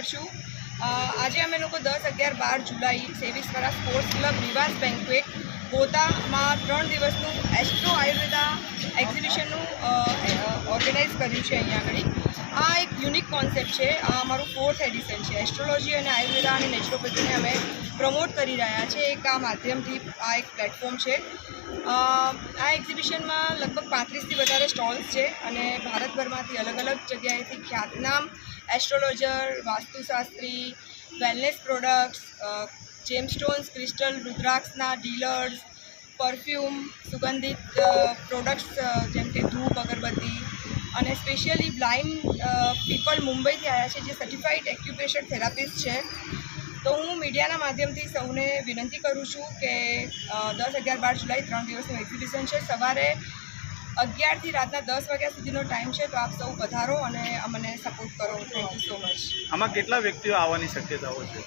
Founder છું। આજે અમે લોકો 10, 11, 12 જુલાઈ સેવિસવાળા સ્પોર્ટ્સ ક્લબ રિવાસ બેન્ક્વેટ ગોતામાં 3 દિવસનું એસ્ટ્રો આયુર્વેદા એક્ઝિબિશનનું ઓર્ગેનાઇઝ કર્યું છે। અહીંયા આગળ આ એક યુનિક કોન્સેપ્ટ છે। આ અમારું 4th એડિશન છે। એસ્ટ્રોલોજી અને આયુર્વેદા અને નેચરોપેથીને અમે પ્રમોટ કરી રહ્યા છીએ। એક આ માધ્યમથી આ એક પ્લેટફોર્મ છે। આ એક્ઝિબિશનમાં લગભગ 35થી વધારે સ્ટોલ્સ છે અને ભારતભરમાંથી અલગ અલગ જગ્યાએથી ખ્યાતનામ એસ્ટ્રોલોજર, વાસ્તુશાસ્ત્રી, વેલનેસ પ્રોડક્ટ્સ, જેમસ્ટોન્સ, ક્રિસ્ટલ, રુદ્રાક્ષના ડીલર્સ, પરફ્યુમ, સુગંધિત પ્રોડક્ટ્સ જેમ કે ધૂપ, અગરબત્તી અને સ્પેશિયલી બ્લાઇન્ડ પીપલ મુંબઈથી આવ્યા છે જે સર્ટિફાઈડ એક્યુપ્રેશર થેરાપિસ્ટ છે। તો હું મીડિયાના માધ્યમથી સૌને વિનંતી કરું છું કે 10, 11, 12 જુલાઈ 3 દિવસનું એક્ઝિબિશન છે। સવારે 11થી રાતના 10 વાગ્યા સુધીનો ટાઈમ છે। તો આપ સૌ પધારો અને અમને સપોર્ટ કરો। Thank you so much. આમાં કેટલા વ્યક્તિઓ આવવાની શક્યતાઓ છે?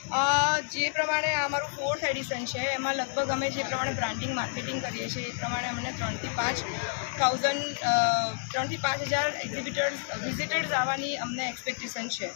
જે પ્રમાણે આ અમારું 4th એડિશન છે એમાં લગભગ અમે જે પ્રમાણે બ્રાન્ડિંગ માર્કેટિંગ કરીએ છીએ એ પ્રમાણે અમને 3,000 થી 5,000 વિઝિટર્સ આવવાની અમને એક્સપેક્ટેશન છે।